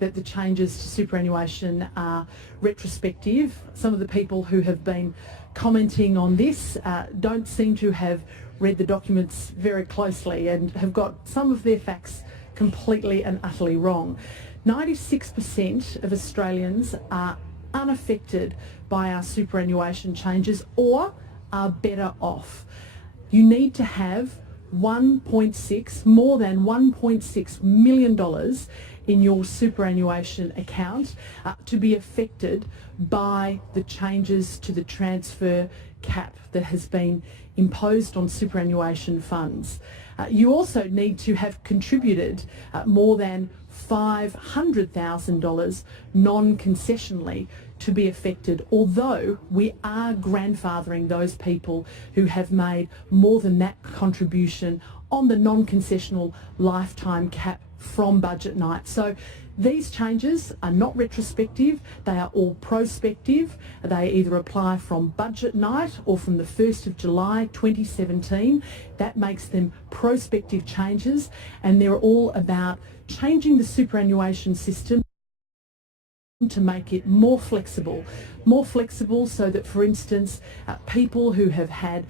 that the changes to superannuation are retrospective. Some of the people who have been commenting on this don't seem to have read the documents very closely and have got some of their facts completely and utterly wrong. 96% of Australians are unaffected by our superannuation changes or are better off. You need to have more than $1.6 million in your superannuation account to be affected by the changes to the transfer cap that has been imposed on superannuation funds. You also need to have contributed more than $500,000 non-concessionally to be affected, although we are grandfathering those people who have made more than that contribution on the non-concessional lifetime cap from budget night. So these changes are not retrospective, they are all prospective. They either apply from budget night or from the 1st of July 2017. That makes them prospective changes, and they're all about changing the superannuation system to make it more flexible so that, for instance, people who have had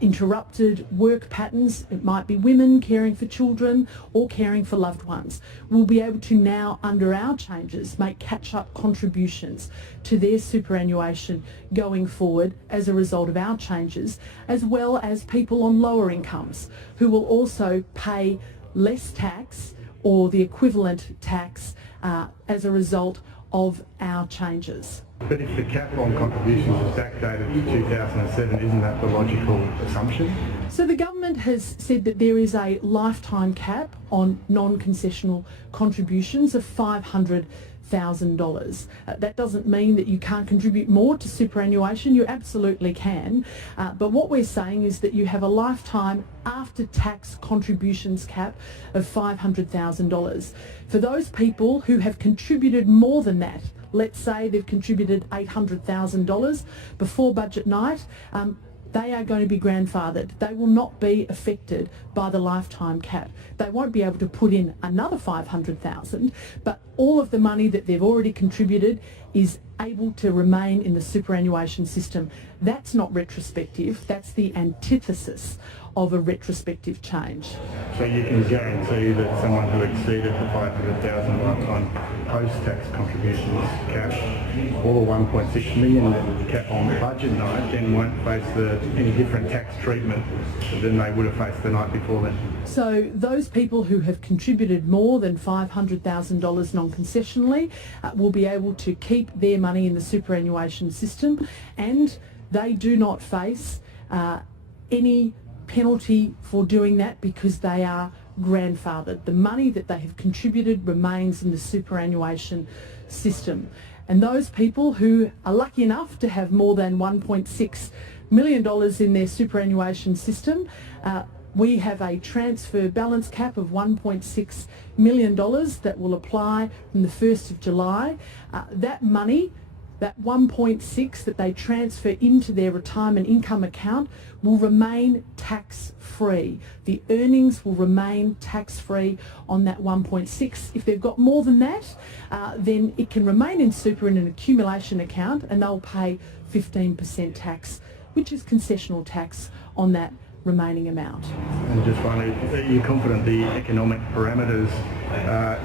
interrupted work patterns, it might be women caring for children or caring for loved ones, will be able to now, under our changes, make catch-up contributions to their superannuation going forward as a result of our changes, as well as people on lower incomes who will also pay less tax or the equivalent tax as a result of our changes. But if the cap on contributions is backdated to 2007, isn't that the logical assumption? So the government has said that there is a lifetime cap on non-concessional contributions of $500,000. That doesn't mean that you can't contribute more to superannuation. You absolutely can. But what we're saying is that you have a lifetime after-tax contributions cap of $500,000. For those people who have contributed more than that, let's say they've contributed $800,000 before budget night, they are going to be grandfathered. They will not be affected by the lifetime cap. They won't be able to put in another $500,000, but all of the money that they've already contributed is able to remain in the superannuation system. That's not retrospective, that's the antithesis of a retrospective change. So you can guarantee that someone who exceeded the $500,000 lifetime post-tax contributions cap, or the $1.6 million cap on budget night, then won't face any different tax treatment than they would have faced the night before then? So those people who have contributed more than $500,000 non-concessionally will be able to keep their money in the superannuation system, and they do not face any penalty for doing that because they are grandfathered. The money that they have contributed remains in the superannuation system. And those people who are lucky enough to have more than $1.6 million in their superannuation system, we have a transfer balance cap of $1.6 million that will apply from the 1st of July. That money, that 1.6 that they transfer into their retirement income account, will remain tax-free. The earnings will remain tax-free on that 1.6. If they've got more than that, then it can remain in super in an accumulation account, and they'll pay 15% tax, which is concessional tax on that remaining amount. And just finally, are you confident the economic parameters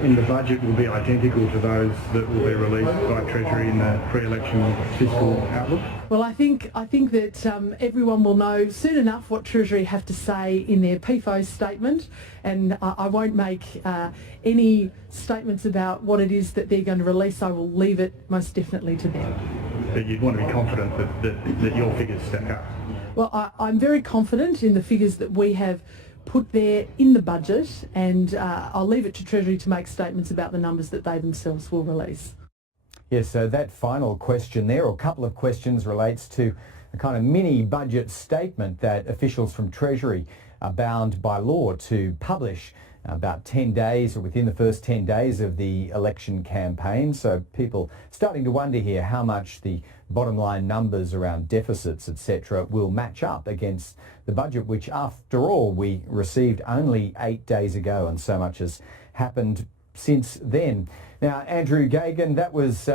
in the budget will be identical to those that will be released by Treasury in the pre-election fiscal outlook? Well, I think that everyone will know soon enough what Treasury have to say in their PFO statement, and I won't make any statements about what it is that they're going to release. I will leave it most definitely to them. But you'd want to be confident that your figures stack up? Well, I'm very confident in the figures that we have put there in the budget, and I'll leave it to Treasury to make statements about the numbers that they themselves will release. Yes, so that final question there, or a couple of questions, relates to a kind of mini budget statement that officials from Treasury are bound by law to publish about 10 days or within the first 10 days of the election campaign. So people starting to wonder here how much the bottom line numbers around deficits, etc., will match up against the budget, which after all we received only 8 days ago, and so much has happened since then. Now, Andrew Gagan, that was